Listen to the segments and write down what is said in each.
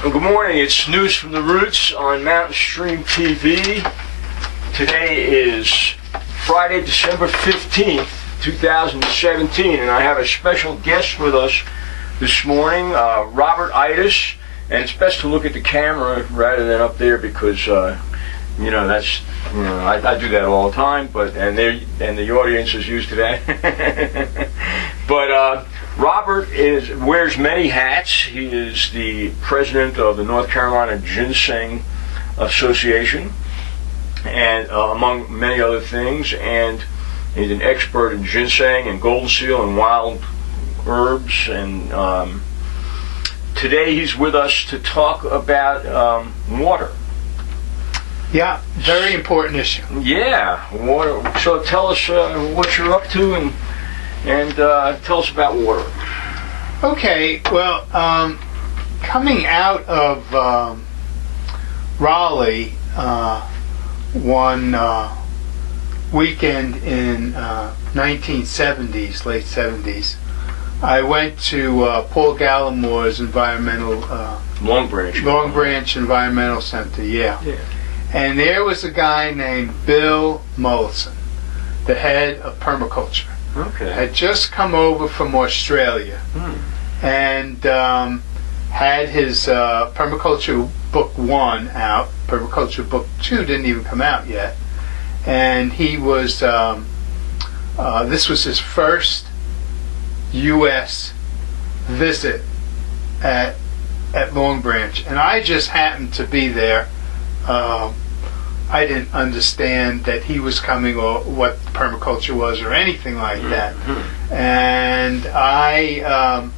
Well, good morning. It's News from the Roots on Mountain Stream TV. Today is Friday, December 15th, 2017, and I have a special guest with us this morning, Robert Eidus. And it's best to look at the camera rather than up there because, I do that all the time. And the audience is used to that. But Robert wears many hats. He is the president of the North Carolina Ginseng Association, and among many other things. And he's an expert in ginseng and golden seal and wild herbs. And today he's with us to talk about water. Yeah, very important issue. Yeah, water. So tell us what you're up to and tell us about water. Okay, well, coming out of Raleigh one weekend in 1970s, late 70s, I went to Paul Gallimore's Long Branch Environmental Center, yeah. And there was a guy named Bill Mollison, the head of permaculture. Okay. Had just come over from Australia and had his Permaculture Book 1 out. Permaculture Book 2 didn't even come out yet. And he was, this was his first U.S. visit at Long Branch. And I just happened to be there. I didn't understand that he was coming or what permaculture was or anything like that. And I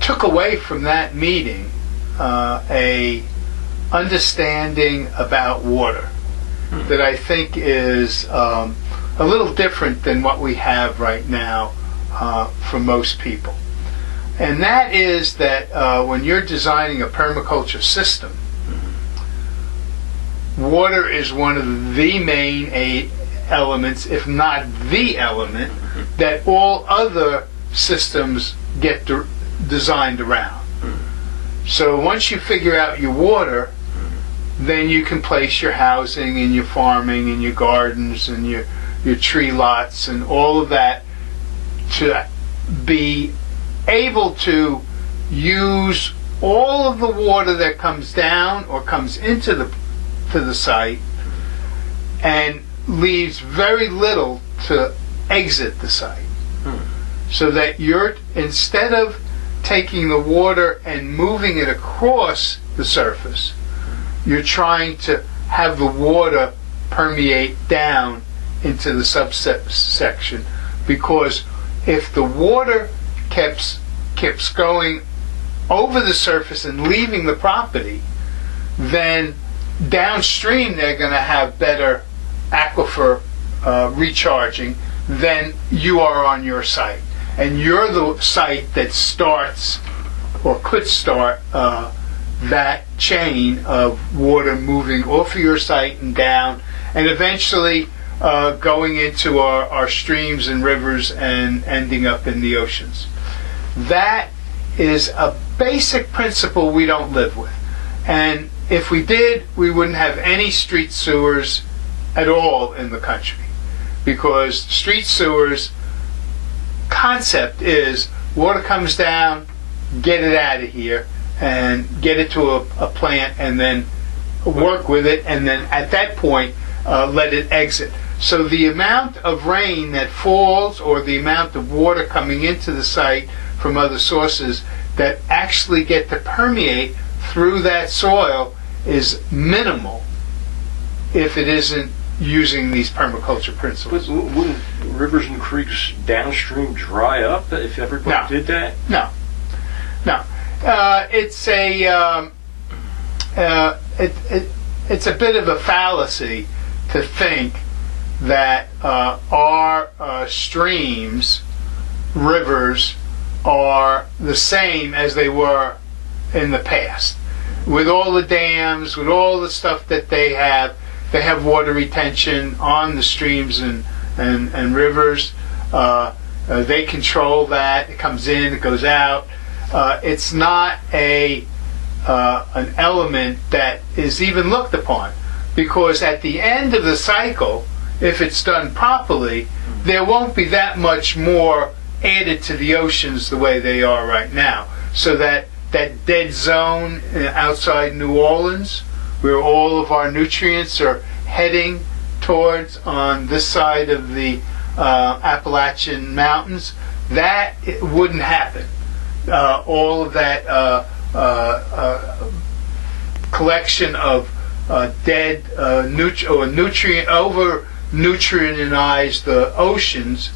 took away from that meeting a understanding about water that I think is a little different than what we have right now for most people. And that is that when you're designing a permaculture system, water is one of the main elements, if not the element, that all other systems get designed around. So once you figure out your water, then you can place your housing and your farming and your gardens and your tree lots and all of that to be able to use all of the water that comes down or comes into the site and leaves very little to exit the site. So that you're, instead of taking the water and moving it across the surface, you're trying to have the water permeate down into the subsection, because if the water keeps going over the surface and leaving the property, then downstream they're going to have better aquifer recharging than you are on your site. And you're the site that starts or could start that chain of water moving off of your site and down and eventually going into our streams and rivers and ending up in the oceans. That is a basic principle we don't live with. And if we did, we wouldn't have any street sewers at all in the country, because street sewers concept is water comes down, get it out of here, and get it to a plant, and then work with it, and then at that point let it exit. So the amount of rain that falls or the amount of water coming into the site from other sources that actually get to permeate through that soil is minimal if it isn't using these permaculture principles. But wouldn't rivers and creeks downstream dry up if everybody did that? No. It's a bit of a fallacy to think that our streams, rivers, are the same as they were in the past. With all the dams, with all the stuff that they have water retention on the streams and rivers. They control that. It comes in, it goes out. It's not a an element that is even looked upon, because at the end of the cycle, if it's done properly, there won't be that much more added to the oceans the way they are right now. So that dead zone outside New Orleans, where all of our nutrients are heading towards on this side of the Appalachian Mountains, that it wouldn't happen. All of that collection of dead nutrient over nutrientized the oceans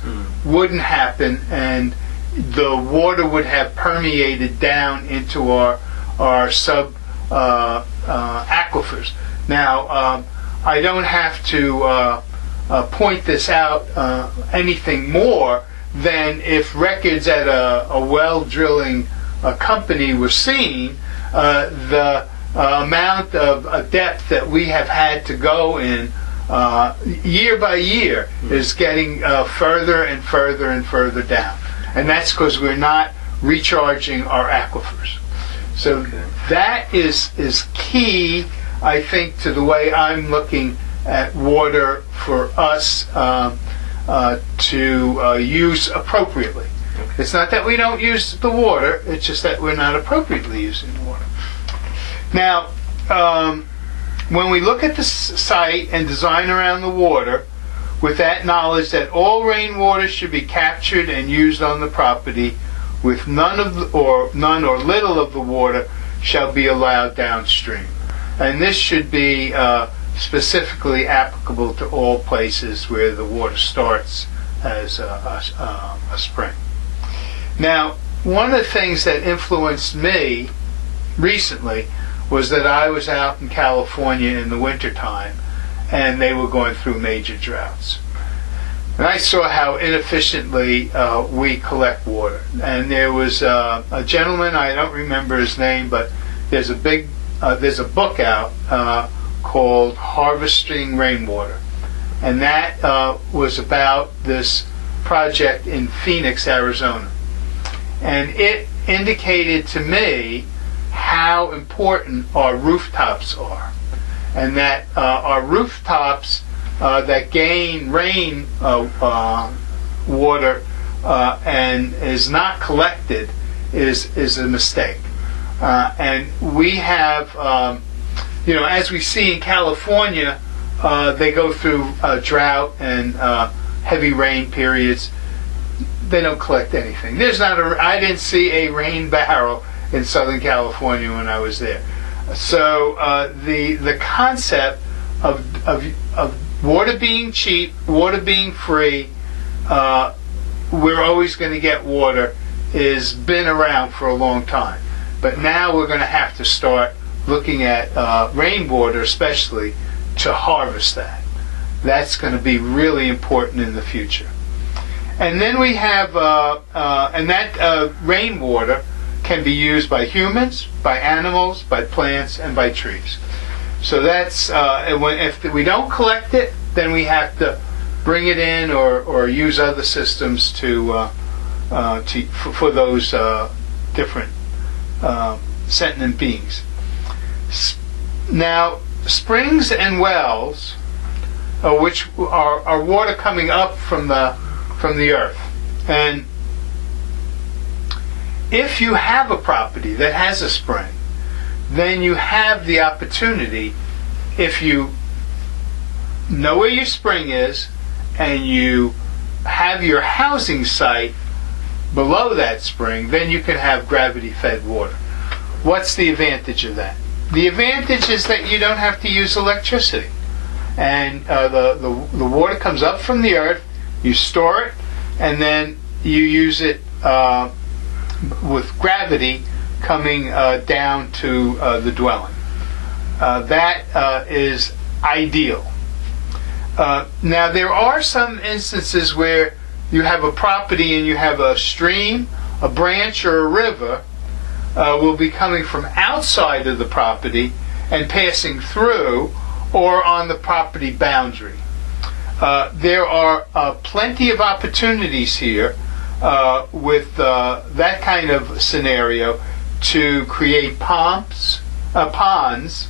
wouldn't happen, and the water would have permeated down into our sub aquifers. Now, I don't have to point this out anything more than if records at a well drilling company were seen, the amount of depth that we have had to go in year by year is getting further and further and further down. And that's because we're not recharging our aquifers. So that is key, I think, to the way I'm looking at water for us to use appropriately. It's not that we don't use the water, it's just that we're not appropriately using the water. Now, when we look at the site and design around the water, with that knowledge that all rainwater should be captured and used on the property, with none or little of the water shall be allowed downstream. And this should be specifically applicable to all places where the water starts as a spring. Now, one of the things that influenced me recently was that I was out in California in the wintertime, and they were going through major droughts. And I saw how inefficiently we collect water. And there was a gentleman, I don't remember his name, but there's a book out called Harvesting Rainwater. And that was about this project in Phoenix, Arizona. And it indicated to me how important our rooftops are. And that our rooftops that gain rain water and is not collected is a mistake. And we have, as we see in California, they go through drought and heavy rain periods. They don't collect anything. I didn't see a rain barrel in Southern California when I was there. So the concept of water being cheap, water being free, we're always going to get water, has been around for a long time. But now we're going to have to start looking at rainwater, especially, to harvest that. That's going to be really important in the future. And then we have, and that rainwater can be used by humans, by animals, by plants, and by trees. So that's, if we don't collect it, then we have to bring it in or use other systems for those different sentient beings. Now, springs and wells, which are water coming up from the earth, and if you have a property that has a spring, then you have the opportunity, if you know where your spring is and you have your housing site below that spring, then you can have gravity-fed water. What's the advantage of that? The advantage is that you don't have to use electricity. And the water comes up from the earth, you store it, and then you use it with gravity coming down to the dwelling. That is ideal. Now, there are some instances where you have a property and you have a stream, a branch, or a river will be coming from outside of the property and passing through or on the property boundary. There are plenty of opportunities here with that kind of scenario to create pumps ponds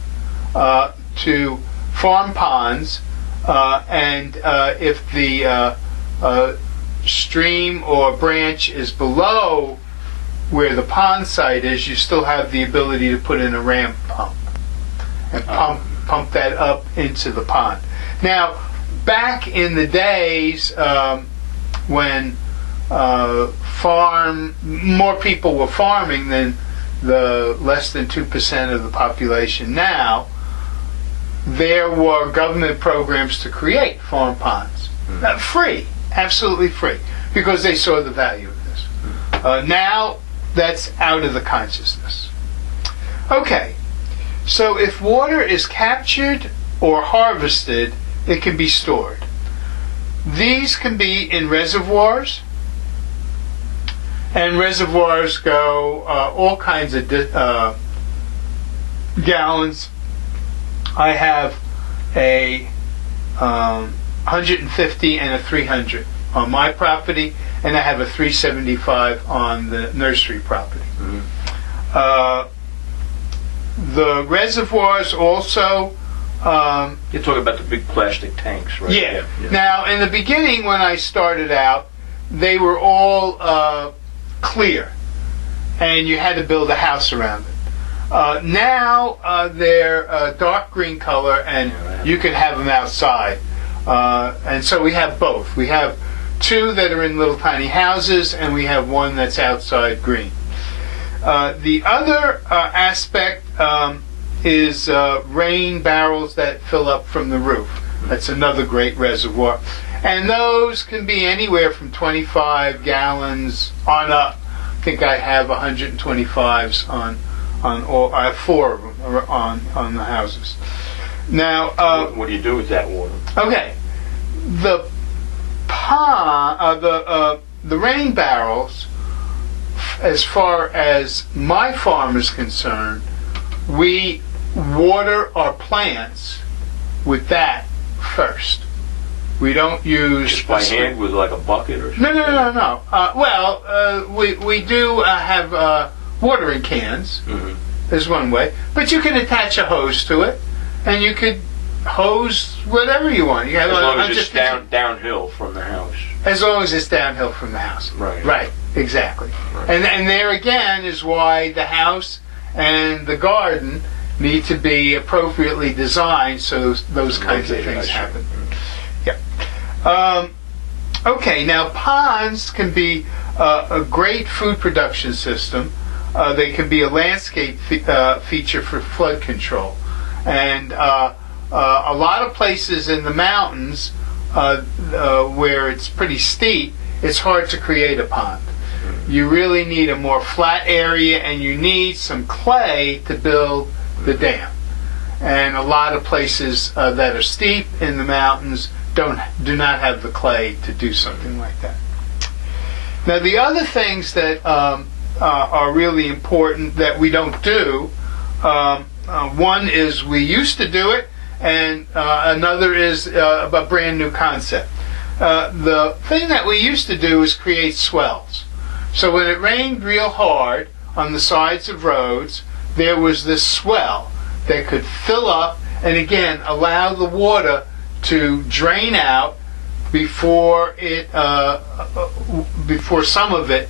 to farm ponds, and if the stream or branch is below where the pond site is, you still have the ability to put in a ramp pump and pump that up into the pond. Now, back in the days when more people were farming than the less than 2% of the population now, there were government programs to create farm ponds. Free, absolutely free, because they saw the value of this. Now, that's out of the consciousness. Okay, so if water is captured or harvested, it can be stored. These can be in reservoirs, and reservoirs go all kinds of gallons. I have a 150 and a 300 on my property, and I have a 375 on the nursery property. The reservoirs also... You're talking about the big plastic tanks, right? Yeah. Now, in the beginning, when I started out, they were all clear, and you had to build a house around it. Now, they're dark green color, and you can have them outside. And so we have both. We have two that are in little tiny houses, and we have one that's outside green. The other aspect is rain barrels that fill up from the roof. That's another great reservoir. And those can be anywhere from 25 gallons on up. I think I have 125s on all. I have 4 of them on the houses. Now, what do you do with that water? Okay, the rain barrels, as far as my farm is concerned, we water our plants with that first. We don't use... Just by hand with like a bucket or something? No. We do have watering cans. Is one way. But you can attach a hose to it, and you could hose whatever you want. You have as long as it's downhill from the house. As long as it's downhill from the house. Right. Right, exactly. Right. And there again is why the house and the garden need to be appropriately designed so those kinds of things happen. Yeah. Okay, now ponds can be a great food production system. They can be a landscape feature for flood control. And a lot of places in the mountains where it's pretty steep, it's hard to create a pond. You really need a more flat area, and you need some clay to build the dam. And a lot of places that are steep in the mountains do not have the clay to do something like that. Now, the other things that are really important that we don't do, one is we used to do it, and another is a brand new concept. The thing that we used to do is create swells. So when it rained real hard on the sides of roads, there was this swell that could fill up and again allow the water to drain out before some of it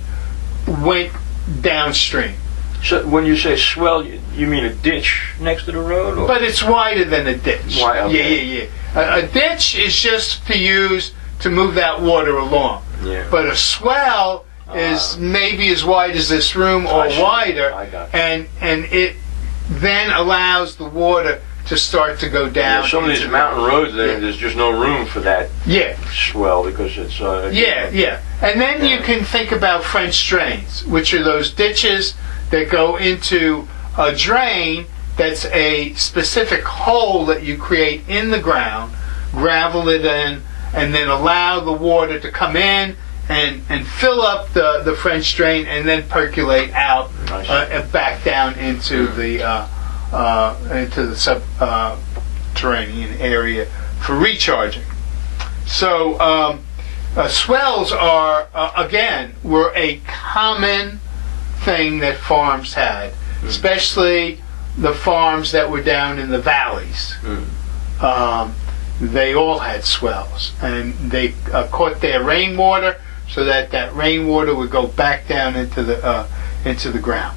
went downstream. So when you say swell, you mean a ditch next to the road? Or? But it's wider than a ditch. Why? Okay. Yeah. A ditch is just to use to move that water along. Yeah. But a swell is maybe as wide as this room or wider, and it then allows the water to start to go down. Yeah, some of these mountain roads, there's just no room for that swell because it's... And then you can think about French drains, which are those ditches that go into a drain that's a specific hole that you create in the ground, gravel it in, and then allow the water to come in and fill up the French drain and then percolate out and back down into the subterranean area for recharging. So swells were a common thing that farms had, especially the farms that were down in the valleys. They all had swells, and they caught their rainwater so that rainwater would go back down into the ground.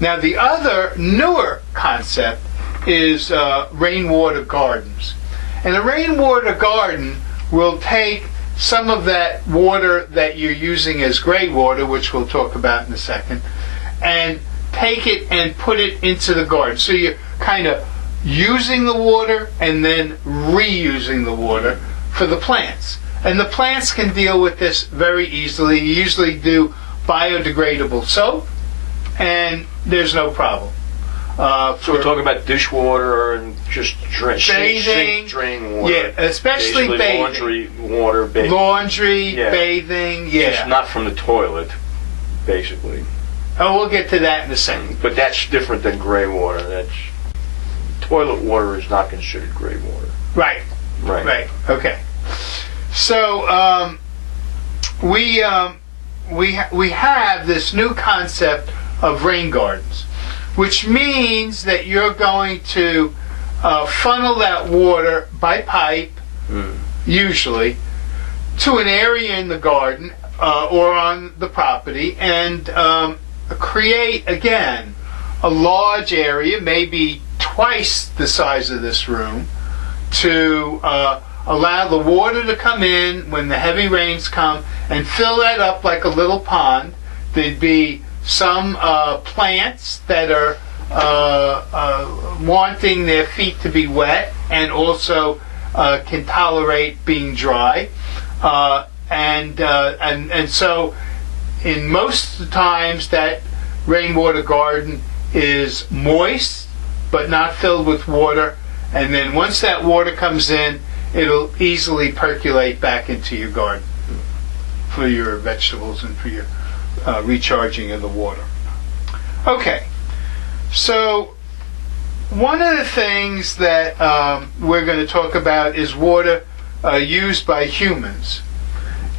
Now, the other newer concept is rainwater gardens. And a rainwater garden will take some of that water that you're using as gray water, which we'll talk about in a second, and take it and put it into the garden. So you're kind of using the water and then reusing the water for the plants. And the plants can deal with this very easily. You usually do biodegradable soap, and there's no problem. So we're talking about dishwater and just bathing, sink drain water. Yeah, especially basically bathing. Laundry water, bathing. Laundry, Yeah. bathing, yeah. Just not from the toilet, basically. Oh, we'll get to that in a second. But that's different than gray water. Toilet water is not considered gray water. Right. Right. Okay. So we have this new concept of rain gardens, which means that you're going to funnel that water by pipe, usually, to an area in the garden or on the property, and create, again, a large area, maybe twice the size of this room, to allow the water to come in when the heavy rains come and fill that up like a little pond. There'd be some plants that are wanting their feet to be wet and also can tolerate being dry. And so in most of the times that rainwater garden is moist but not filled with water, and then once that water comes in, it'll easily percolate back into your garden for your vegetables and for your recharging of the water. Okay, so one of the things that we're going to talk about is water used by humans.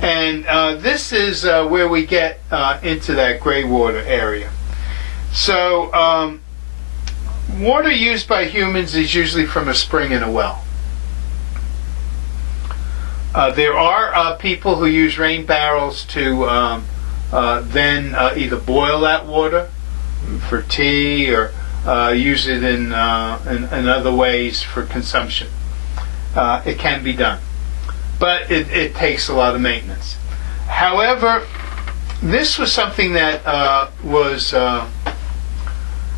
And this is where we get into that gray water area. So water used by humans is usually from a spring and a well. There are people who use rain barrels to then either boil that water for tea or use it in other ways for consumption. It can be done, but it takes a lot of maintenance. However, this was something that was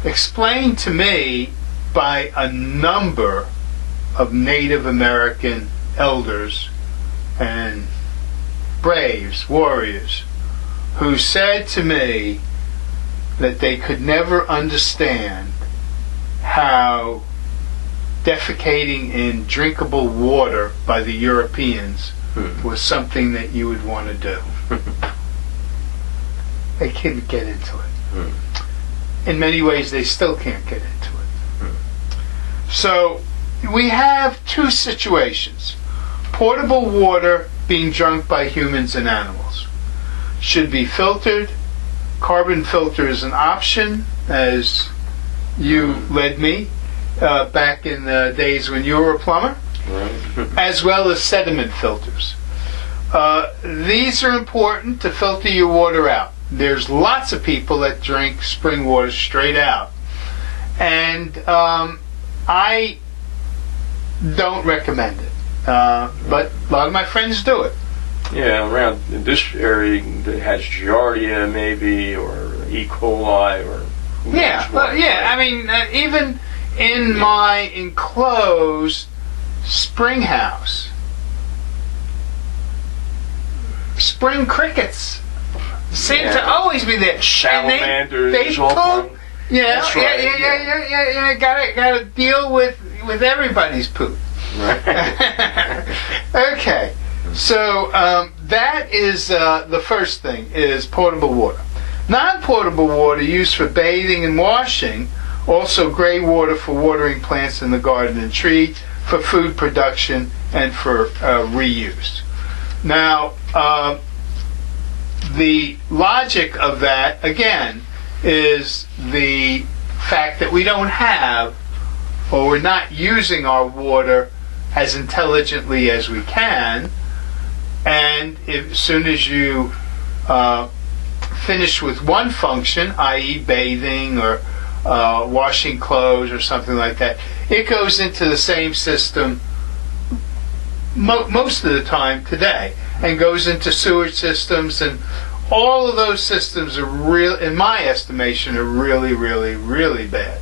explained to me by a number of Native American elders and braves, warriors, who said to me that they could never understand how defecating in drinkable water by the Europeans was something that you would want to do. They couldn't get into it. In many ways, they still can't get into it. So we have two situations. Portable water being drunk by humans and animals should be filtered. Carbon filter is an option, as you led me back in the days when you were a plumber, as well as sediment filters. These are important to filter your water out. There's lots of people that drink spring water straight out, and I don't recommend it, but a lot of my friends do it. Yeah, around in this area that has Giardia maybe, or E. coli, or who knows what. I mean, even in my enclosed spring house, spring crickets seem to always be there. Salamanders, they all poop. That's right. Yeah. Gotta deal with everybody's poop. Right. Okay, so that is the first thing, is portable water. Non-portable water used for bathing and washing, also gray water for watering plants in the garden and tree, for food production, and for reuse. Now, the logic of that, again, is the fact that we don't have, or we're not using our water as intelligently as we can, and as soon as you finish with one function, i.e. bathing or washing clothes or something like that, it goes into the same system most of the time today, and goes into sewage systems, and all of those systems are real, in my estimation, are really, really, really bad.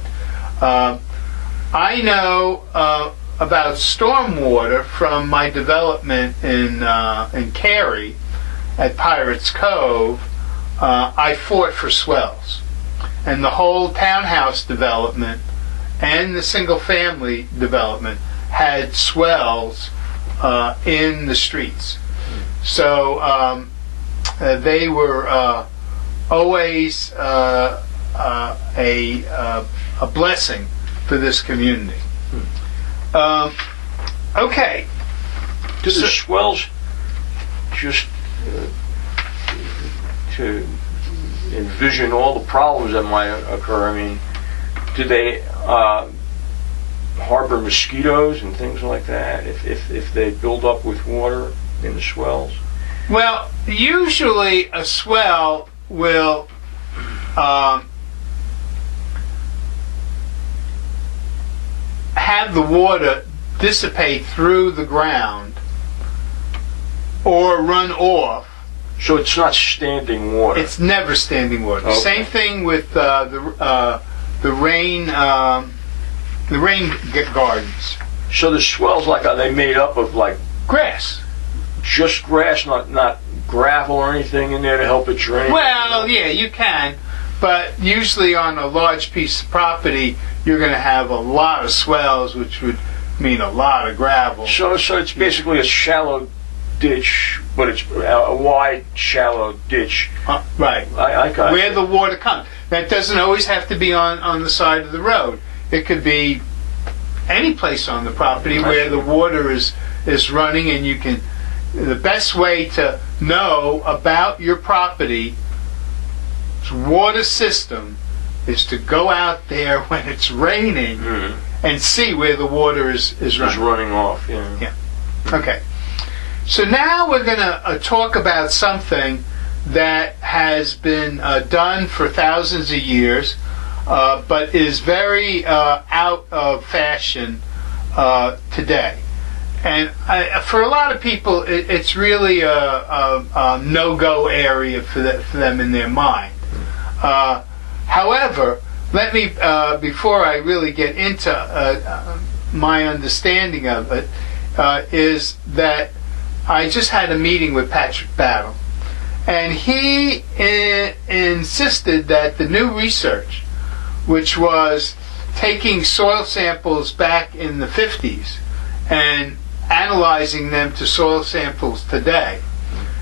I know about stormwater from my development in Cary at Pirates Cove. I fought for swells, and the whole townhouse development and the single-family development had swells in the streets. So they were always a blessing for this community. Okay. Do the swells just to envision all the problems that might occur? I mean, do they harbor mosquitoes and things like that if they build up with water in the swells? Well, usually a swell will have the water dissipate through the ground or run off. So it's not standing water. It's never standing water. Okay. Same thing with the rain gardens. So the swells, like, are they made up of like Grass. just grass, not gravel or anything in there to help it drain? Well, yeah, you can, but usually on a large piece of property, you're going to have a lot of swells, which would mean a lot of gravel. So it's basically a shallow ditch, but it's a wide, shallow ditch. Right. I got Where it. the water comes. That doesn't always have to be on the side of the road. It could be any place on the property where the water is running, and you can. The best way to know about your property's water system is to go out there when it's raining and see where the water is running. It's running off. Yeah. Okay. So now we're going to talk about something that has been done for thousands of years, but is very out of fashion today. And for a lot of people, it's really a no-go area for them in their mind. However, let me, before I really get into my understanding of it, is that I just had a meeting with Patrick Battle, and he insisted that the new research, which was taking soil samples back in the 50s and analyzing them to soil samples today,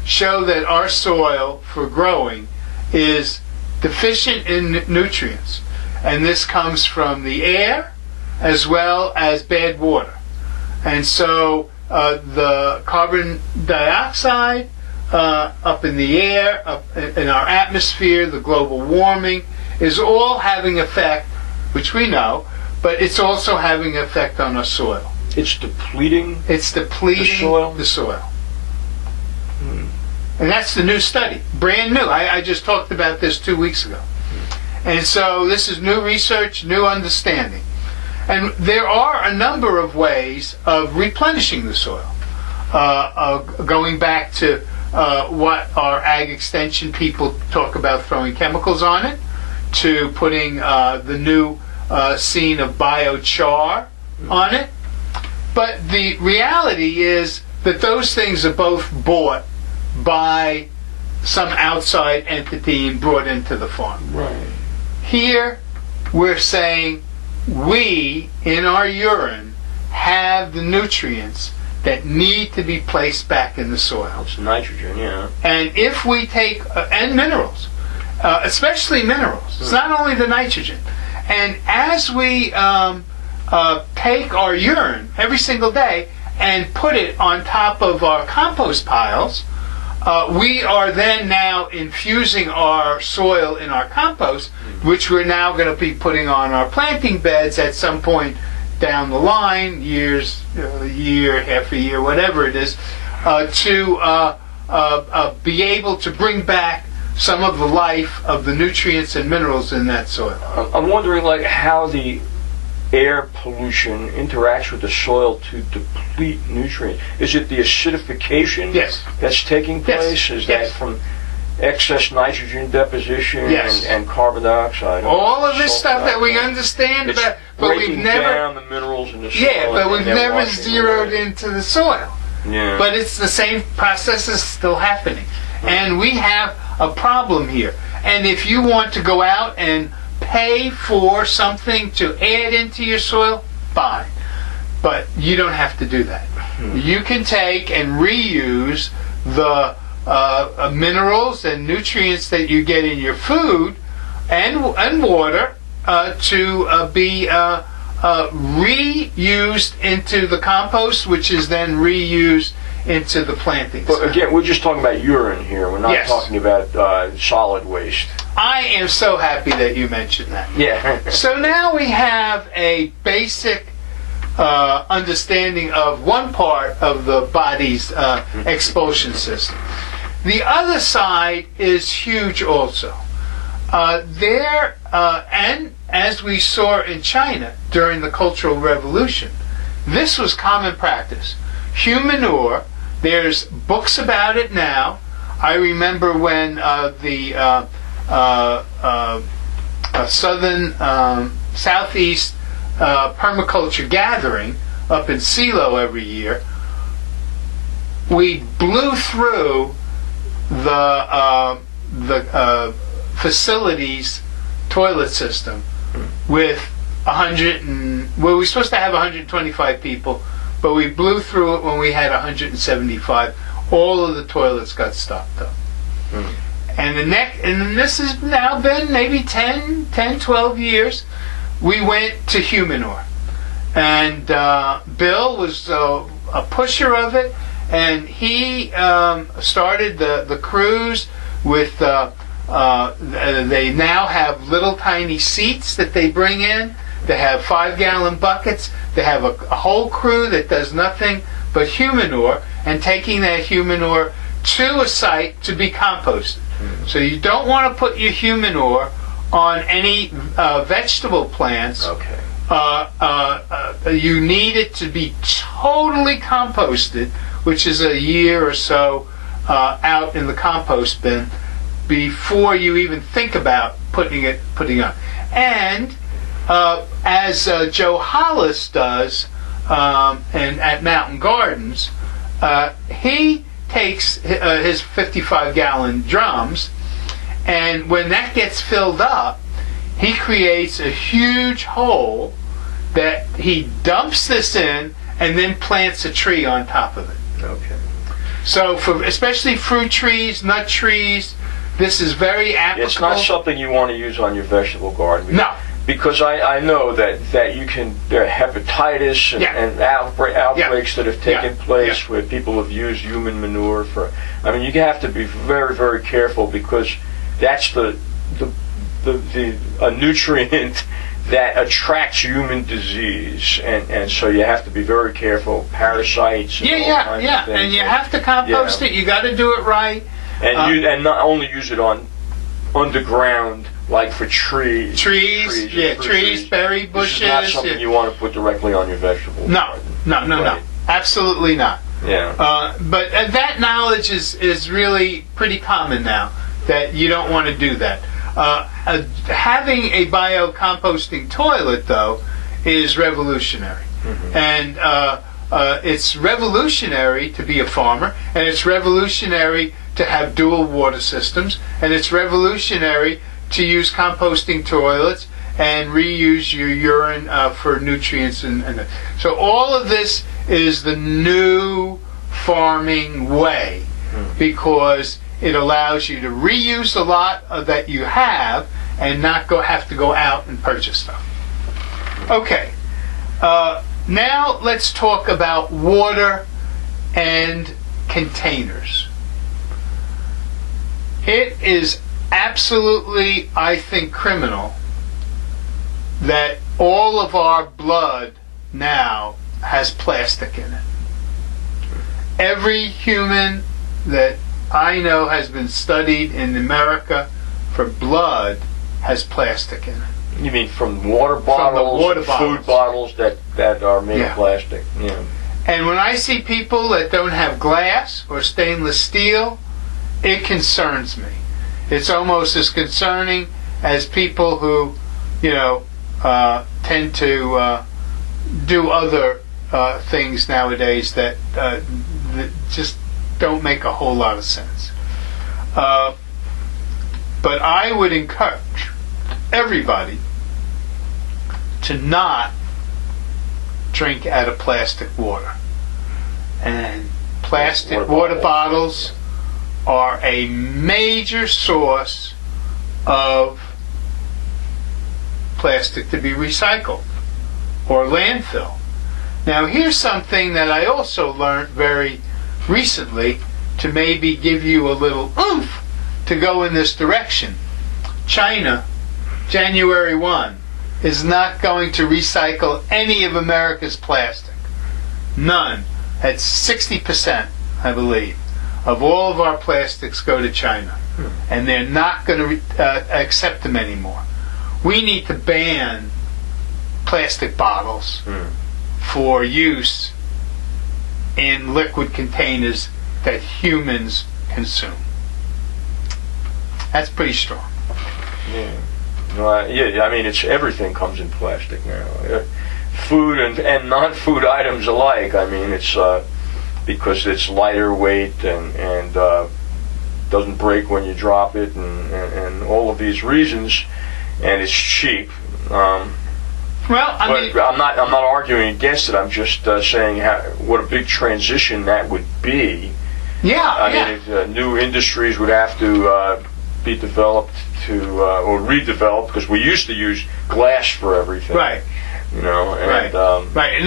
show that our soil for growing is deficient in nutrients. And this comes from the air as well as bad water. And so the carbon dioxide up in the air, up in our atmosphere, the global warming, is all having effect, which we know, but it's also having effect on our soil. It's depleting. It's depleting the soil? And that's the new study, brand new. I just talked about this 2 weeks ago. And so this is new research, new understanding. And there are a number of ways of replenishing the soil. Going back to what our ag extension people talk about, throwing chemicals on it, to putting the new scene of biochar on it. But the reality is that those things are both bought by some outside entity and brought into the farm. Right. Here, we're saying we, in our urine, have the nutrients that need to be placed back in the soil. It's nitrogen, yeah. And if we take, and minerals, especially minerals, it's not only the nitrogen. And as we take our urine every single day and put it on top of our compost piles, we are then now infusing our soil in our compost, which we're now going to be putting on our planting beds at some point down the line, years, a year, half a year, whatever it is, to be able to bring back some of the life of the nutrients and minerals in that soil. I'm wondering, like, how the air pollution interacts with the soil to deplete nutrients. Is it the acidification Yes. that's taking place? Yes. Is Yes. that from excess nitrogen deposition Yes. and carbon dioxide? All of this stuff that we dioxide? understand It's about, but we've breaking never, down the minerals in the soil. yeah, but and we've then never washing zeroed away. into the soil. Yeah. But it's the same process is still happening. And we have a problem here. And if you want to go out and pay for something to add into your soil, fine. But you don't have to do that. You can take and reuse the minerals and nutrients that you get in your food and water to be reused into the compost, which is then reused into the plantings. But again, we're just talking about urine here. We're not Yes. talking about solid waste. I am so happy that you mentioned that. Yeah. So now we have a basic understanding of one part of the body's expulsion system. The other side is huge also. And as we saw in China during the Cultural Revolution, this was common practice. Humanure, there's books about it now. I remember when the Southeast Permaculture Gathering up in Silo every year, we blew through the facility's toilet system with 100 and well, we were supposed to have 125 people, but we blew through it when we had 175. All of the toilets got stopped up. And this has now been maybe 10, 12 years. We went to Humanure. And Bill was a pusher of it, and he started the cruise with, they now have little tiny seats that they bring in. They have 5-gallon buckets. They have a whole crew that does nothing but Humanure, and taking that Humanure to a site to be composted. So you don't want to put your Humanure on any vegetable plants. Okay. You need it to be totally composted, which is a year or so out in the compost bin before you even think about putting on. And as Joe Hollis does, and at Mountain Gardens, he takes his 55-gallon drums, and when that gets filled up, he creates a huge hole that he dumps this in and then plants a tree on top of it. Okay. So for especially fruit trees, nut trees, this is very applicable. It's not something you want to use on your vegetable garden. No. Because I know that you can, there are hepatitis and outbreaks that have taken place where people have used human manure for, I mean, you have to be very, very careful, because that's a nutrient that attracts human disease, and so you have to be very careful. Parasites and all kinds of things. And you have to compost it. You got to do it right. And not only use it on underground, like for trees, berry bushes. This is not something you want to put directly on your vegetable garden. No, absolutely not. Yeah. But that knowledge is really pretty common now, that you don't want to do that. Having a biocomposting toilet, though, is revolutionary. Mm-hmm. And it's revolutionary to be a farmer, and it's revolutionary to have dual water systems, and it's revolutionary to use composting toilets and reuse your urine for nutrients. And so all of this is the new farming way, because it allows you to reuse a lot that you have and not have to go out and purchase stuff. Okay, now let's talk about water and containers. It is absolutely, I think, criminal that all of our blood now has plastic in it. Every human that I know has been studied in America for blood has plastic in it. You mean from water bottles, food bottles that are made of plastic? Yeah. And when I see people that don't have glass or stainless steel, it concerns me. It's almost as concerning as people who, tend to do other things nowadays that just don't make a whole lot of sense. But I would encourage everybody to not drink out of plastic water. And plastic water bottles are a major source of plastic to be recycled or landfill. Now here's something that I also learned very recently to maybe give you a little oomph to go in this direction. China, January 1, is not going to recycle any of America's plastic. None. At 60%, I believe, of all of our plastics go to China. And they're not going to accept them anymore. We need to ban plastic bottles for use in liquid containers that humans consume. That's pretty strong. Yeah. I mean, everything comes in plastic now. Food and non-food items alike. I mean, it's because it's lighter weight and doesn't break when you drop it, and all of these reasons, and it's cheap. I'm not arguing against it. I'm just saying what a big transition that would be. I mean, new industries would have to be developed or redeveloped, because we used to use glass for everything. Right. And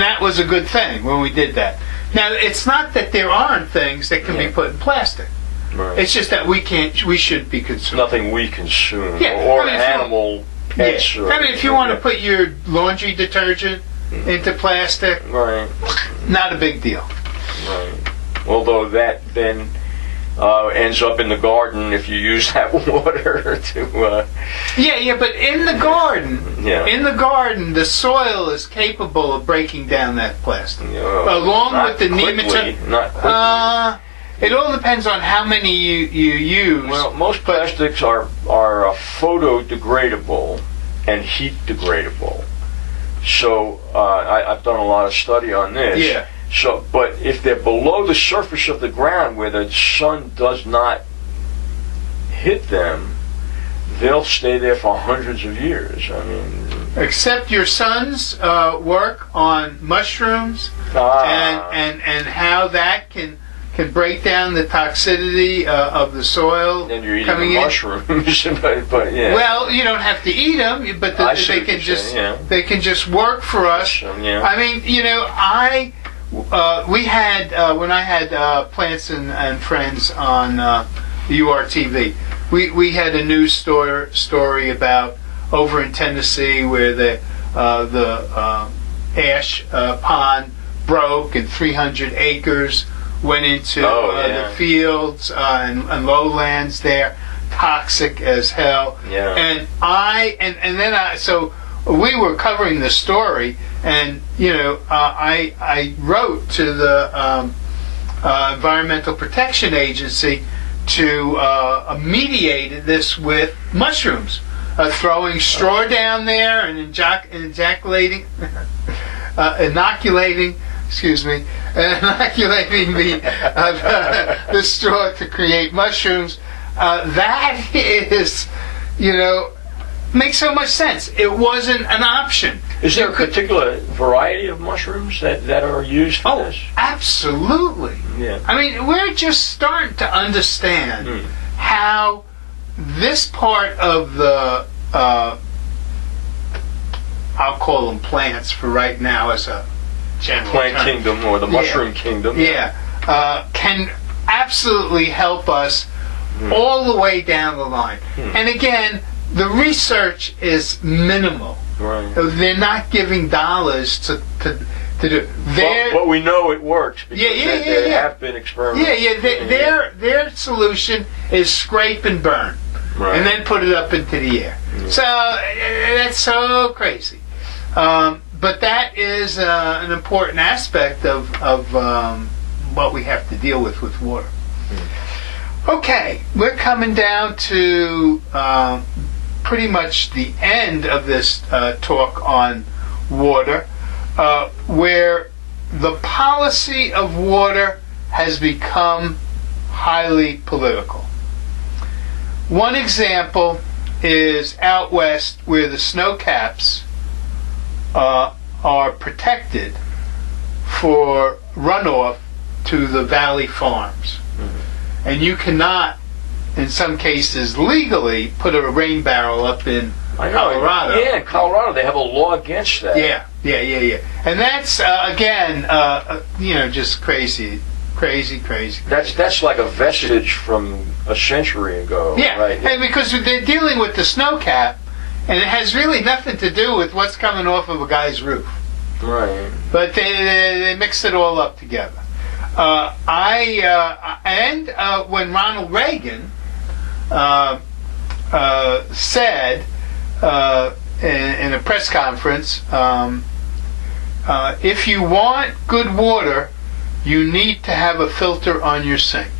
that was a good thing when we did that. Now, it's not that there aren't things that can be put in plastic. Right. It's just that we should be consuming. Nothing we consume, or animal pets. Yeah. If you want to put your laundry detergent into plastic, not a big deal. Right. Although that then ends up in the garden if you use that water to. But in the garden, the soil is capable of breaking down that plastic, along with the nematode. Not quickly. It all depends on how many you use. Well, most plastics are photodegradable and heat degradable. So I've done a lot of study on this. Yeah. So, but if they're below the surface of the ground where the sun does not hit them, they'll stay there for hundreds of years. I mean, except your son's work on mushrooms and how that can break down the toxicity of the soil. And you're eating mushrooms, but yeah. Well, you don't have to eat them, but they can just work for us. I mean, we had when I had Plants and Friends on URTV, we had a news story about over in Tennessee where the ash pond broke and 300 acres went into the fields and lowlands there, toxic as hell. Yeah. And then so we were covering the story, and I wrote to the Environmental Protection Agency to mediate this with mushrooms, throwing straw down there and inoculating the straw to create mushrooms. That is, makes so much sense. It wasn't an option. Is there a particular variety of mushrooms that are used for this? Absolutely. Yeah. I mean, we're just starting to understand how this part of the, I'll call them plants for right now as a general plant term. Kingdom or the mushroom kingdom. Can absolutely help us all the way down the line. And again, the research is minimal. Right. They're not giving dollars to do. But we know it works because there have been experiments. Their solution is scrape and burn, and then put it up into the air. So that's so crazy. But that is an important aspect of what we have to deal with water. Okay, we're coming down to pretty much the end of this talk on water, where the policy of water has become highly political. One example is out west, where the snow caps are protected for runoff to the valley farms. And you cannot, in some cases legally, put a rain barrel up in Colorado. Yeah, in Colorado they have a law against that. Yeah. And that's, again, just crazy. That's like a vestige from a century ago. Yeah, right? And because they're dealing with the snow cap, and it has really nothing to do with what's coming off of a guy's roof. Right. But they mix it all up together. When Ronald Reagan said in a press conference, if you want good water, you need to have a filter on your sink,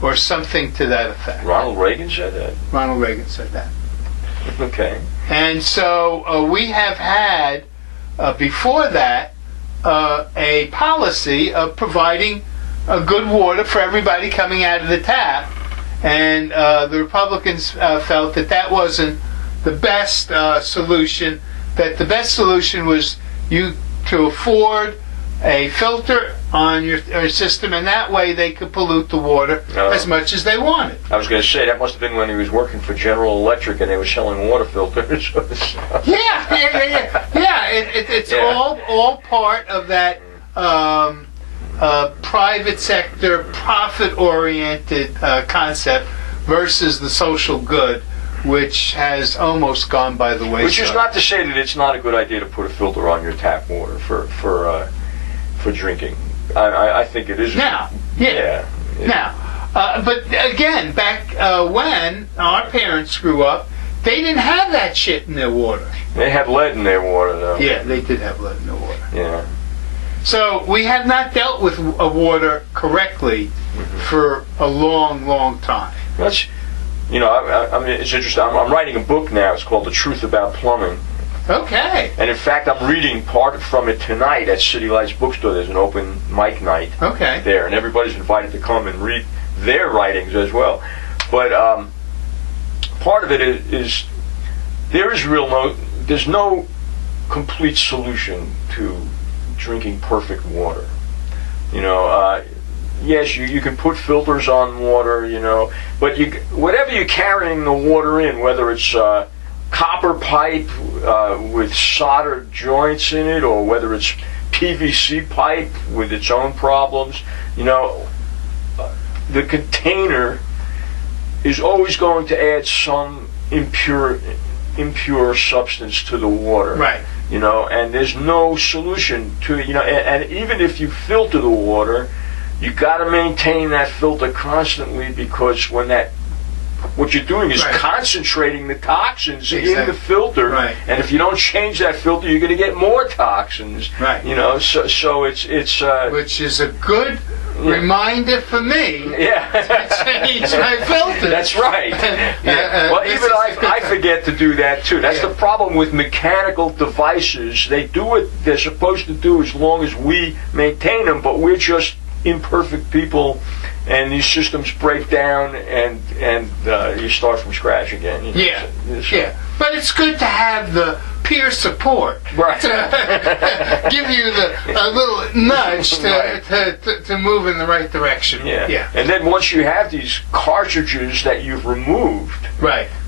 or something to that effect. Ronald Reagan said that? Ronald Reagan said that. Okay. And so we have had, before that, a policy of providing good water for everybody coming out of the tap. And the Republicans felt that wasn't the best solution, that the best solution was to afford a filter on your system, and that way they could pollute the water as much as they wanted. I was going to say, that must have been when he was working for General Electric and they were selling water filters. It's all part of that private sector, profit-oriented concept versus the social good, which has almost gone by the wayside. Which is not to say that it's not a good idea to put a filter on your tap water for drinking. I think it is. Now, but again, back when our parents grew up, they didn't have that shit in their water. They had lead in their water, though. Yeah, they did have lead in their water. Yeah. So we have not dealt with water correctly for a long, long time. That's, I mean, it's interesting. I'm writing a book now. It's called The Truth About Plumbing. Okay. And in fact, I'm reading part from it tonight at City Lights Bookstore. There's an open mic night there, and everybody's invited to come and read their writings as well. But part of it is there's no complete solution to drinking perfect water. Yes, you can put filters on water, but whatever you're carrying the water in, whether it's copper pipe with soldered joints in it, or whether it's PVC pipe with its own problems, the container is always going to add some impure substance to the water. Right. And there's no solution to it. And even if you filter the water, you got to maintain that filter constantly, because what you're doing is concentrating the toxins in the filter, and if you don't change that filter, you're going to get more toxins. Right. So it's which is a good reminder for me to change my filter. That's right. Well, even I forget to do that too. That's the problem with mechanical devices. They do what they're supposed to do as long as we maintain them, but we're just imperfect people, and these systems break down, and you start from scratch again. But it's good to have the peer support to give you a little nudge to move in the right direction. And then once you have these cartridges that you've removed,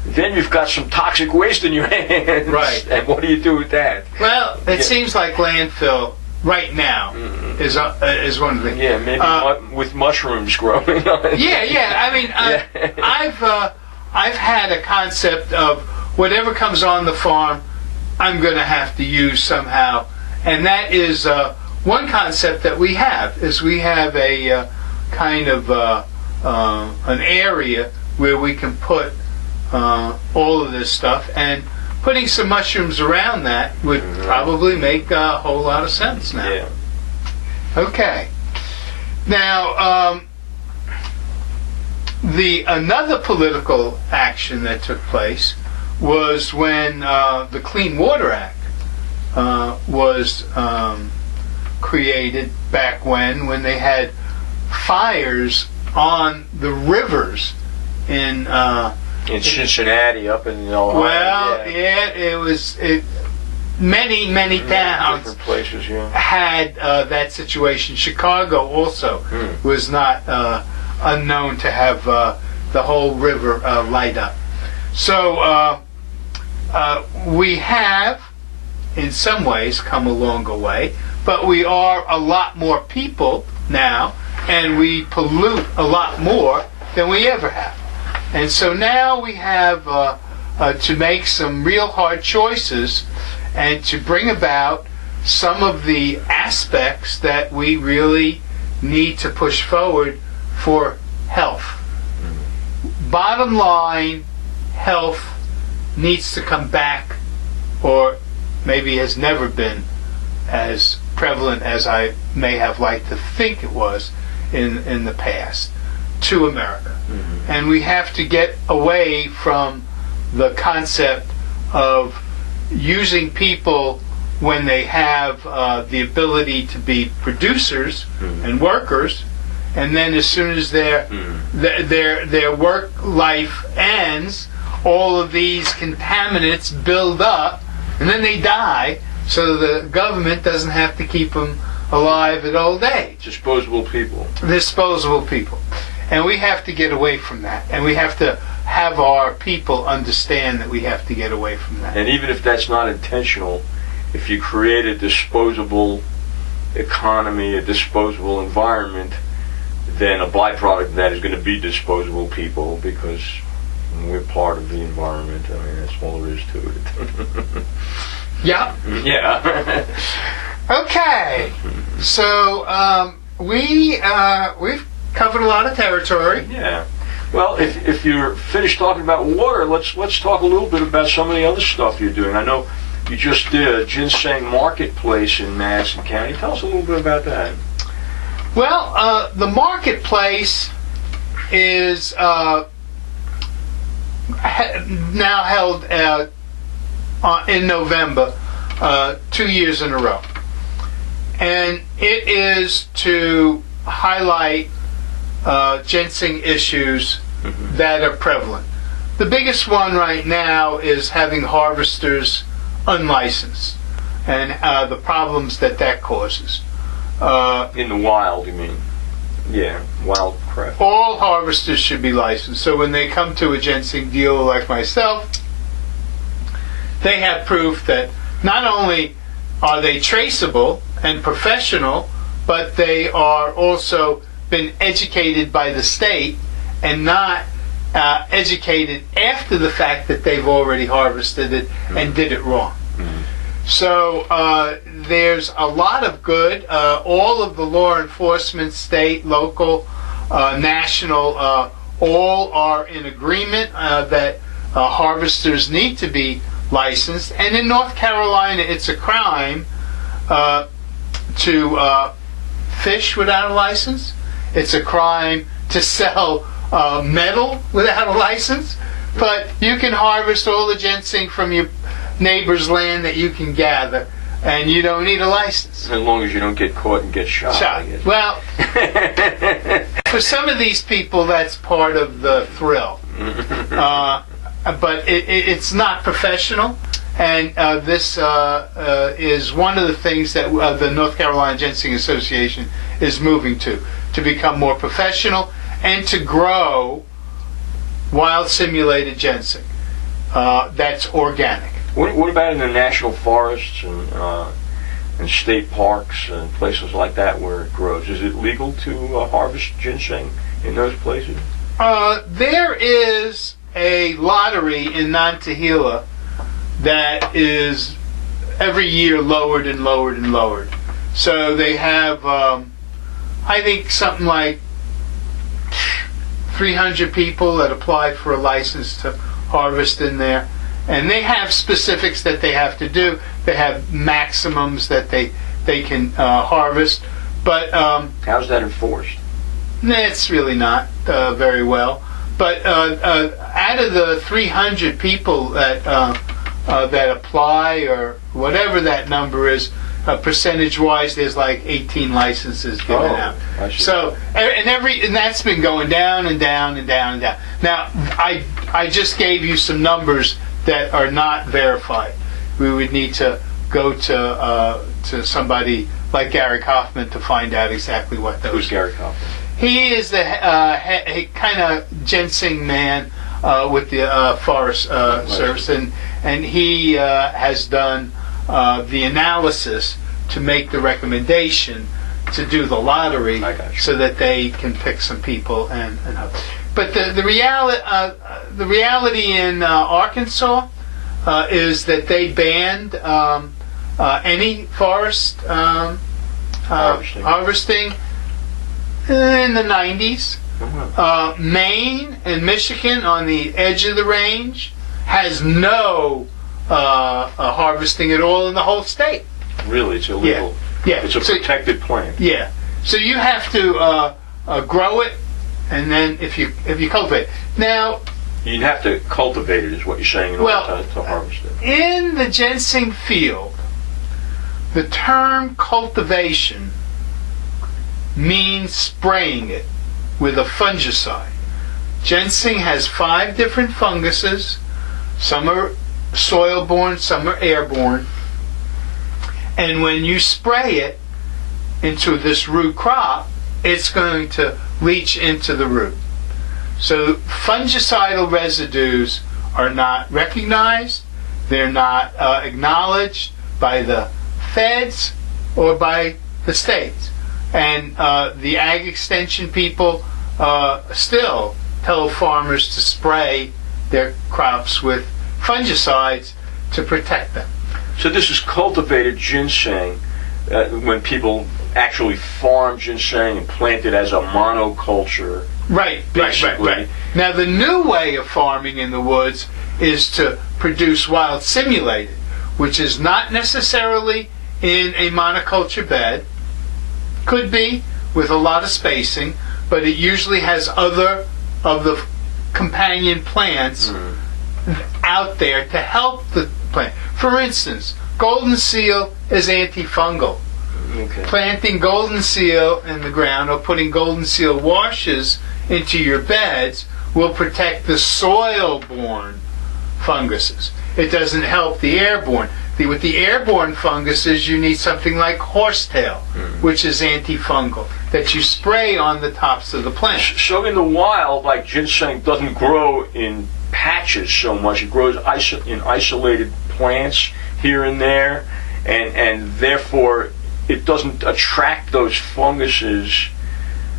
then you've got some toxic waste in your hands. And what do you do with that? Well, it seems like landfill right now is one of the things. Yeah, maybe with mushrooms growing on it. Yeah. I mean, I've had a concept of whatever comes on the farm, I'm going to have to use somehow, and that is one concept that we have. Is we have a kind of an area where we can put all of this stuff, and putting some mushrooms around that would probably make a whole lot of sense now. Yeah. Okay. Now, another political action that took place was when the Clean Water Act was created back when they had fires on the rivers in Cincinnati, up in Ohio. Well, it was many towns, different places, had that situation. Chicago also was not unknown to have the whole river light up. So we have, in some ways, come a longer way, but we are a lot more people now, and we pollute a lot more than we ever have. And so now we have to make some real hard choices and to bring about some of the aspects that we really need to push forward for health. Bottom line, health needs to come back, or maybe has never been as prevalent as I may have liked to think it was in the past, to America. And we have to get away from the concept of using people when they have the ability to be producers and workers, and then as soon as their work life ends, all of these contaminants build up, and then they die, so the government doesn't have to keep them alive at old age. Disposable people. Disposable people. And we have to get away from that. And we have to have our people understand that we have to get away from that. And even if that's not intentional, if you create a disposable economy, a disposable environment, then a byproduct of that is going to be disposable people, because we're part of the environment. I mean, that's all there is to it. Yeah. Yeah. Okay. So we've covered a lot of territory. Yeah. Well, if you're finished talking about water, let's talk a little bit about some of the other stuff you're doing. I know you just did a ginseng marketplace in Madison County. Tell us a little bit about that. Well, the marketplace is now held in November, 2 years in a row. And it is to highlight ginseng issues that are prevalent. The biggest one right now is having harvesters unlicensed, and the problems that causes. In the wild, you mean? Yeah, wild craft. All harvesters should be licensed. So when they come to a ginseng dealer like myself, they have proof that not only are they traceable and professional, but they are also been educated by the state and not educated after the fact that they've already harvested it and did it wrong. So there's a lot of good. All of the law enforcement, state, local, national, all are in agreement that harvesters need to be licensed. And in North Carolina, it's a crime to fish without a license. It's a crime to sell metal without a license. But you can harvest all the ginseng from your neighbor's land that you can gather, and you don't need a license. As long as you don't get caught and get shot. I guess. Well, for some of these people, that's part of the thrill. But it's not professional, and this is one of the things that the North Carolina Ginseng Association is moving to become more professional and to grow wild simulated ginseng that's organic. What about in the national forests and and state parks and places like that where it grows. Is it legal to harvest ginseng in those places? There is a lottery in Nantahala that is every year lowered and lowered and lowered. So they have, I think, something like 300 people that apply for a license to harvest in there. And they have specifics that they have to do. They have maximums that they can harvest. But how's that enforced? it's really not very well. But out of the 300 people that apply, or whatever that number is, percentage-wise, there's like 18 licenses given out. I see. So, and that's been going down and down and down and down. Now, I just gave you some numbers that are not verified. We would need to go to somebody like Gary Kaufman to find out exactly what those. Who's Gary Kaufman? He is the kind of ginseng man with the Forest Service, and he has done the analysis to make the recommendation to do the lottery so that they can pick some people and hope. But the reality in Arkansas is that they banned any forest harvesting in the 90s. Maine and Michigan, on the edge of the range, has no harvesting at all in the whole state. Really, it's illegal. Yeah. It's a protected plant. Yeah. So you have to grow it, and then if you cultivate it. Now, you'd have to cultivate it, is what you're saying, in order to harvest it. In the ginseng field, the term cultivation means spraying it with a fungicide. Ginseng has 5 different funguses. Some are soil-borne, some are airborne. And when you spray it into this root crop, it's going to leach into the root. So fungicidal residues are not recognized, they're not acknowledged by the feds or by the states. And the ag extension people still tell farmers to spray their crops with fungicides to protect them. So this is cultivated ginseng, when people actually farm ginseng and plant it as a monoculture. Right. Now the new way of farming in the woods is to produce wild simulated, which is not necessarily in a monoculture bed. Could be with a lot of spacing, but it usually has other of the companion plants out there to help the plant. For instance, golden seal is antifungal. Okay. Planting golden seal in the ground or putting golden seal washes into your beds will protect the soil-borne funguses. It doesn't help the airborne. With the airborne funguses, you need something like horsetail, which is antifungal, that you spray on the tops of the plant. So in the wild, like, ginseng doesn't grow in patches so much. It grows in isolated plants here and there, and therefore it doesn't attract those funguses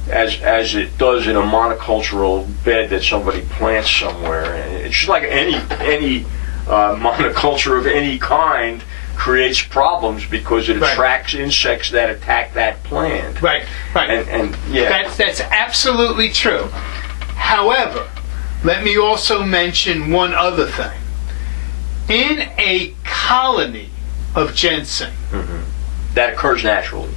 as it does in a monocultural bed that somebody plants somewhere. And it's just like any monoculture of any kind creates problems because it attracts insects that attack that plant. Right. And yeah. That's absolutely true. However, let me also mention one other thing. In a colony of ginseng, that occurs naturally.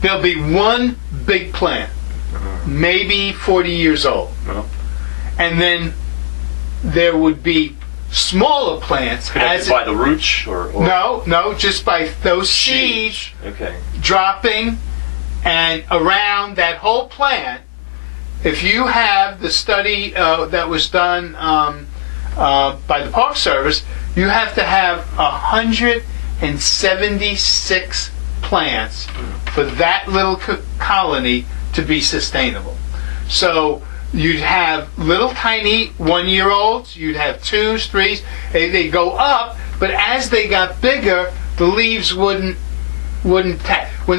There'll be one big plant, maybe 40 years old. And then there would be smaller plants. Connected by the roots? Or No, just by those seeds dropping, and around that whole plant. If you have the study that was done by the Park Service, you have to have 176 plants for that little colony to be sustainable. So you'd have little tiny 1-year-olds, you'd have 2s, 3s, they go up, but as they got bigger, the leaves wouldn't when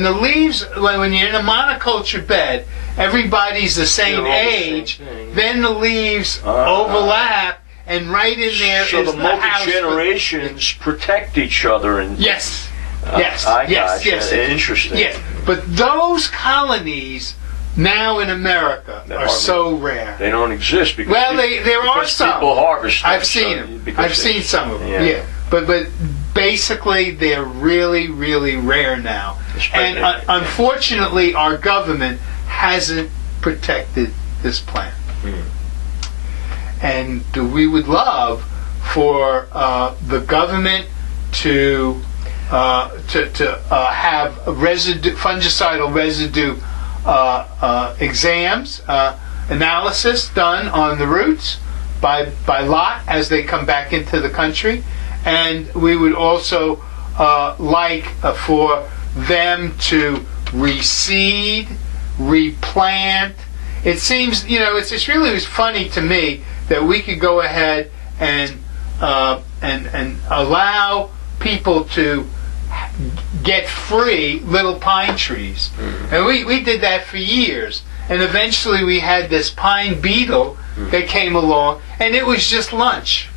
the leaves, when you're in a monoculture bed, everybody's the same age, then the leaves overlap, and right in there so is the house. multi-generations protect each other. And yes. Interesting. Yes, but those colonies now in America are so rare. They don't exist because there are some. People harvest them. I've seen them. I've seen some of them. Yeah. But basically they're really, really rare now. And unfortunately, our government hasn't protected this plant. And we would love for the government to have fungicidal residue exams, analysis done on the roots by lot as they come back into the country, and we would also like for them to reseed, replant. It seems, it's really funny to me that we could go ahead and allow people to get free little pine trees. And we did that for years. And eventually we had this pine beetle that came along, and it was just lunch.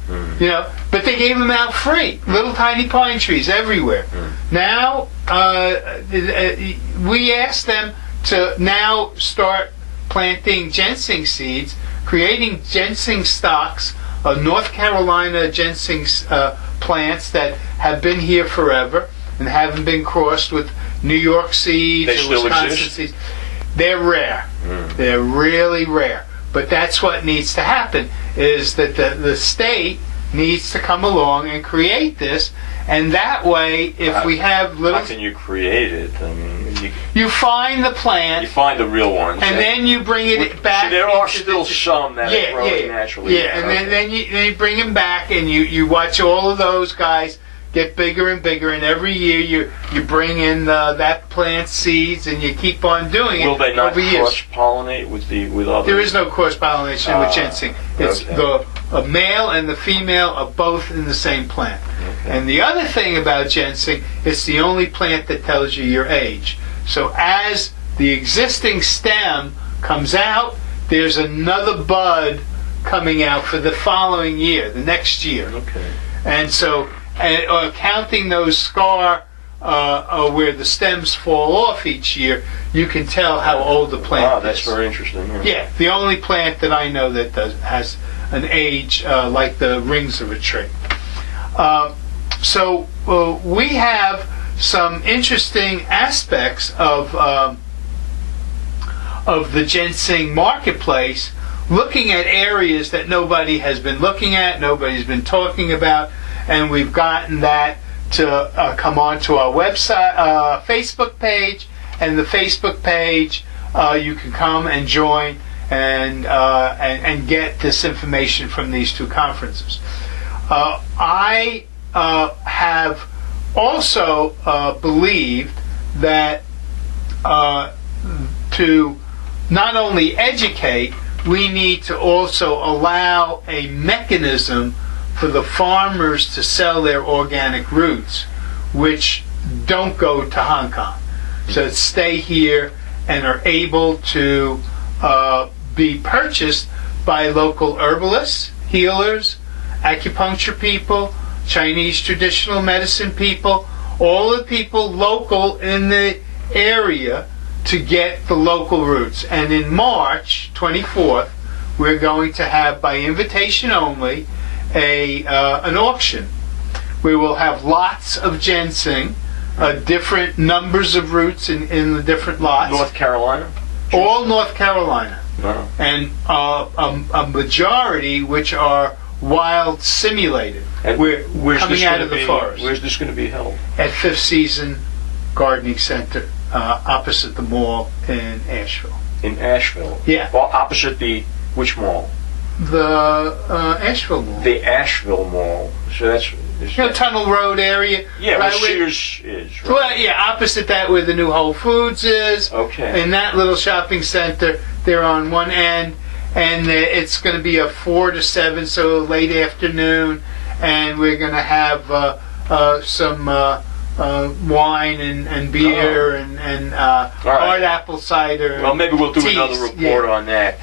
But they gave them out free, little tiny pine trees everywhere. Now we asked them to now start planting ginseng seeds, creating ginseng stocks, North Carolina ginseng plants that have been here forever and haven't been crossed with New York seeds or Wisconsin seeds. They're rare. They're really rare. But that's what needs to happen, is that the state needs to come along and create this, and that way, if we have little... How can you create it? I mean, you find the plant... You find the real ones. And then you bring it back... So there are still some that are growing naturally. Yeah, and then you bring them back, and you watch all of those guys get bigger and bigger, and every year you bring in that plant seeds, and you keep on doing it. Will they not cross-pollinate with others? There is no cross-pollination with ginseng. It's the male and the female are both in the same plant. And the other thing about ginseng, it's the only plant that tells you your age. So as the existing stem comes out, there's another bud coming out for the following year, the next year. And so counting those scar where the stems fall off each year, you can tell how old the plant is. Wow, that's very interesting. Yeah, the only plant that I know that has an age like the rings of a tree. So we have some interesting aspects of the ginseng marketplace, looking at areas that nobody has been looking at, nobody's been talking about, and we've gotten that to come onto our website, Facebook page, and the Facebook page you can come and join and get this information from these two conferences. I have also believed that to not only educate, we need to also allow a mechanism for the farmers to sell their organic roots, which don't go to Hong Kong. So stay here and are able to be purchased by local herbalists, healers, acupuncture people, Chinese traditional medicine people, all the people local in the area to get the local roots. And in March 24th, we're going to have, by invitation only, an auction. We will have lots of ginseng, different numbers of roots in the different lots. North Carolina? All North Carolina. Wow. And a majority which are wild simulated. Where's coming out of the forest. Where's this going to be held? At Fifth Season Gardening Center, opposite the mall in Asheville. In Asheville? Yeah. Well, opposite which mall? The Asheville Mall. The Asheville Mall. So that's... Tunnel Road area. Yeah, where Sears is. Right? Well, yeah, opposite that where the new Whole Foods is. Okay. In that little shopping center, they're on one end, and it's going to be a 4 to 7, so late afternoon, and we're going to have some wine and beer and hard apple cider. Well, maybe we'll do teas. another report on that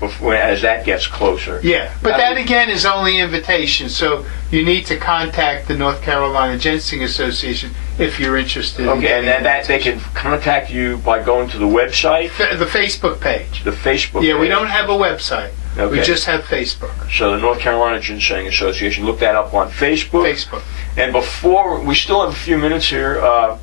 before, as that gets closer. Yeah, but that again is only invitation, so you need to contact the North Carolina Ginseng Association if you're interested. Okay, and then they can contact you by going to the website? The Facebook page. The Facebook Yeah, page. we don't have a website. Okay. We just have Facebook. So the North Carolina Ginseng Association, look that up on Facebook. Facebook. And before, we still have a few minutes here, I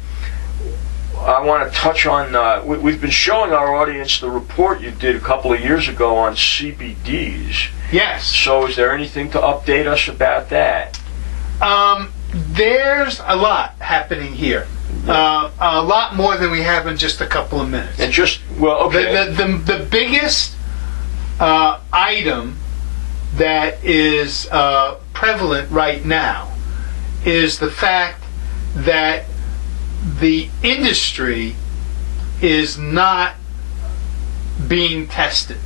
want to touch on, we've been showing our audience the report you did a couple of years ago on CBDs. Yes. So is there anything to update us about that? There's a lot happening here. A lot more than we have in just a couple of minutes. And just, well, okay. The biggest item that is prevalent right now is the fact that the industry is not being tested.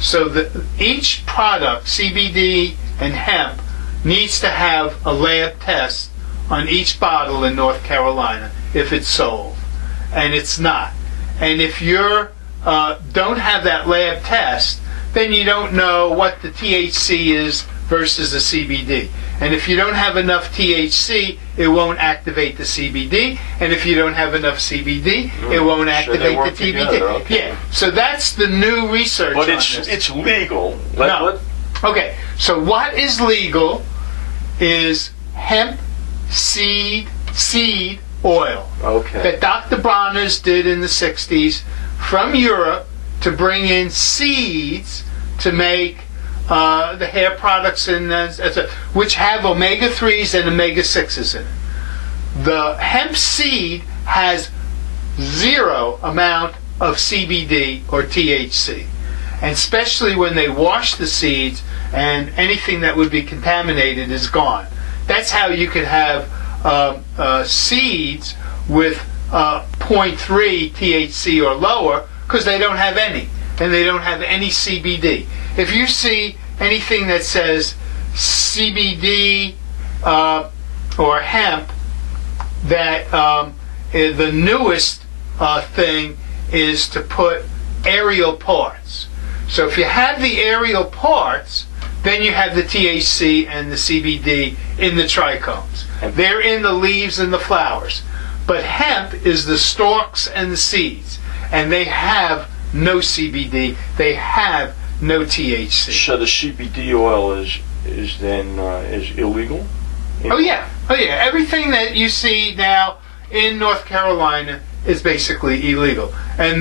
So that each product, CBD and hemp, needs to have a lab test on each bottle in North Carolina if it's sold, and it's not. And if you don't have that lab test, then you don't know what the THC is versus the CBD. And if you don't have enough THC, it won't activate the CBD. And if you don't have enough CBD, it won't activate the TBD. Together, okay. Yeah. So that's the new research. But on this. it's legal. No. Okay. So what is legal is hemp seed oil. Okay. That Dr. Bronner's did in the 60s from Europe to bring in seeds to make the hair products which have omega-3s and omega-6s in it. The hemp seed has zero amount of CBD or THC. And especially when they wash the seeds and anything that would be contaminated is gone. That's how you could have seeds with 0.3 THC or lower, because they don't have any. And they don't have any CBD. If you see anything that says CBD or hemp, that the newest thing is to put aerial parts. So if you have the aerial parts, then you have the THC and the CBD in the trichomes. They're in the leaves and the flowers. But hemp is the stalks and the seeds. And they have no CBD. They have no THC. So the CBD oil is then illegal? Oh yeah. Everything that you see now in North Carolina is basically illegal. And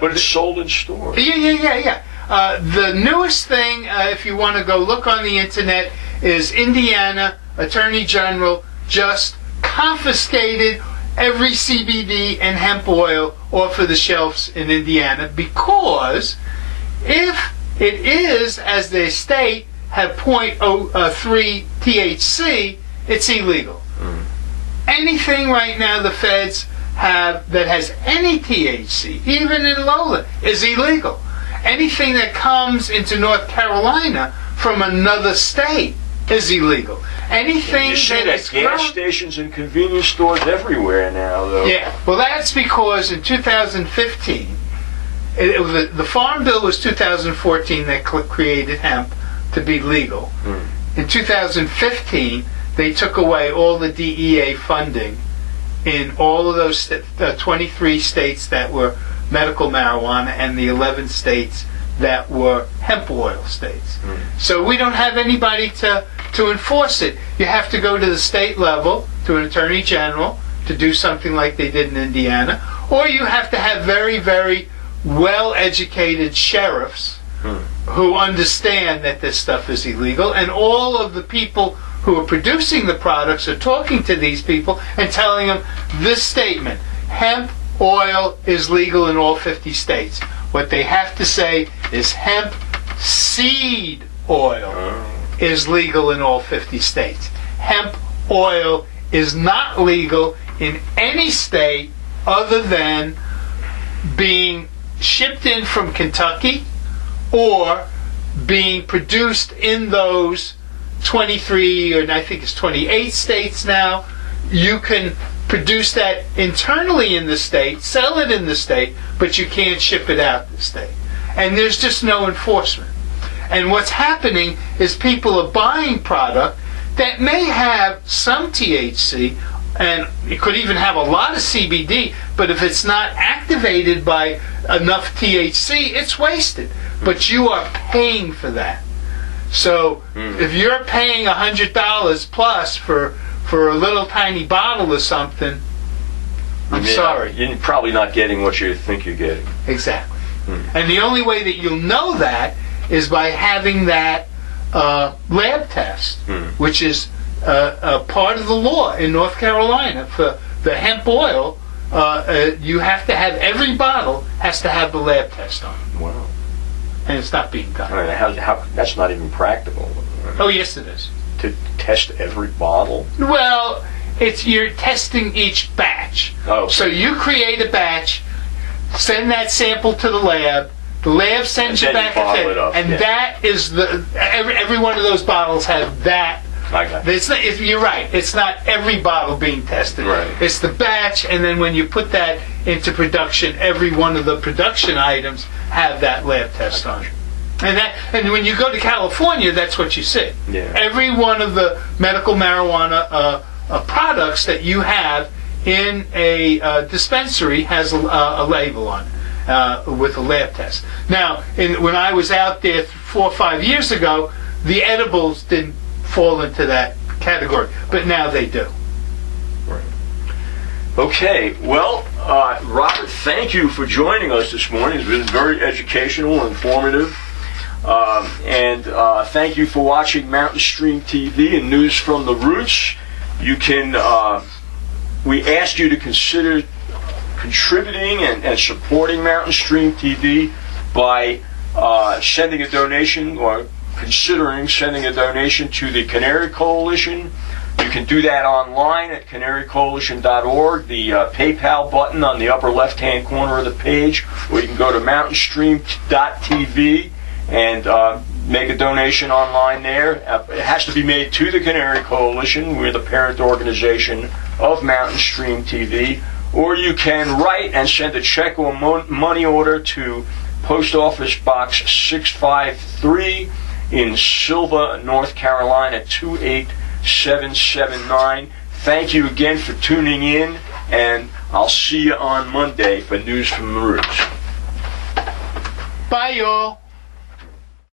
but it's sold in stores. Yeah. The newest thing, if you want to go look on the internet, is Indiana Attorney General just confiscated every CBD and hemp oil off of the shelves in Indiana, because if it is, as they state, have 0.03 THC, it's illegal. Anything right now the feds have that has any THC, even in Lola, is illegal. Anything that comes into North Carolina from another state is illegal. Anything you see that gas stations and convenience stores everywhere now, though. Yeah, well, that's because in 2015, the Farm Bill was 2014 that created hemp to be legal. In 2015, they took away all the DEA funding in all of those 23 states that were medical marijuana and the 11 states that were hemp oil states. So we don't have anybody to enforce it. You have to go to the state level, to an attorney general, to do something like they did in Indiana, or you have to have very, very well-educated sheriffs who understand that this stuff is illegal, and all of the people who are producing the products are talking to these people and telling them this statement: hemp oil is legal in all 50 states. What they have to say is hemp seed oil is legal in all 50 states. Hemp oil is not legal in any state other than being shipped in from Kentucky or being produced in those 23, or I think it's 28 states now. You can produce that internally in the state, sell it in the state, but you can't ship it out the state. And there's just no enforcement. And what's happening is people are buying product that may have some THC, and it could even have a lot of CBD, but if it's not activated by enough THC, it's wasted. But you are paying for that. So if you're paying $100 plus for a little tiny bottle of something, I'm sorry. You're probably not getting what you think you're getting. Exactly. And the only way that you'll know that is by having that lab test, which is a part of the law in North Carolina. For the hemp oil, you have to have, every bottle has to have the lab test on it. Wow. And it's not being done. I mean, that's not even practical. Oh, yes, it is. To test every bottle? Well, you're testing each batch. Oh. So you create a batch, send that sample to the lab sends you back a thing, and that is every one of those bottles have that. You're right. It's not every bottle being tested. Right. It's the batch, and then when you put that into production, every one of the production items have that lab test on it. And when you go to California, that's what you see. Yeah. Every one of the medical marijuana products that you have in a dispensary has a label on it with a lab test. Now, when I was out there 4 or 5 years ago, the edibles didn't fall into that category, but now they do. Right. Okay, well, Robert, thank you for joining us this morning. It's been very educational and informative. And thank you for watching Mountain Stream TV and News from the Roots. You can, we ask you to consider contributing and supporting Mountain Stream TV by sending a donation or considering sending a donation to the Canary Coalition. You can do that online at canarycoalition.org, the PayPal button on the upper left-hand corner of the page, or you can go to mountainstream.tv and make a donation online there. It has to be made to the Canary Coalition. We're the parent organization of Mountain Stream TV. Or you can write and send a check or money order to Post Office Box 653 in Silva, North Carolina 28779. Thank you again for tuning in, and I'll see you on Monday for News from the Roots. Bye, y'all.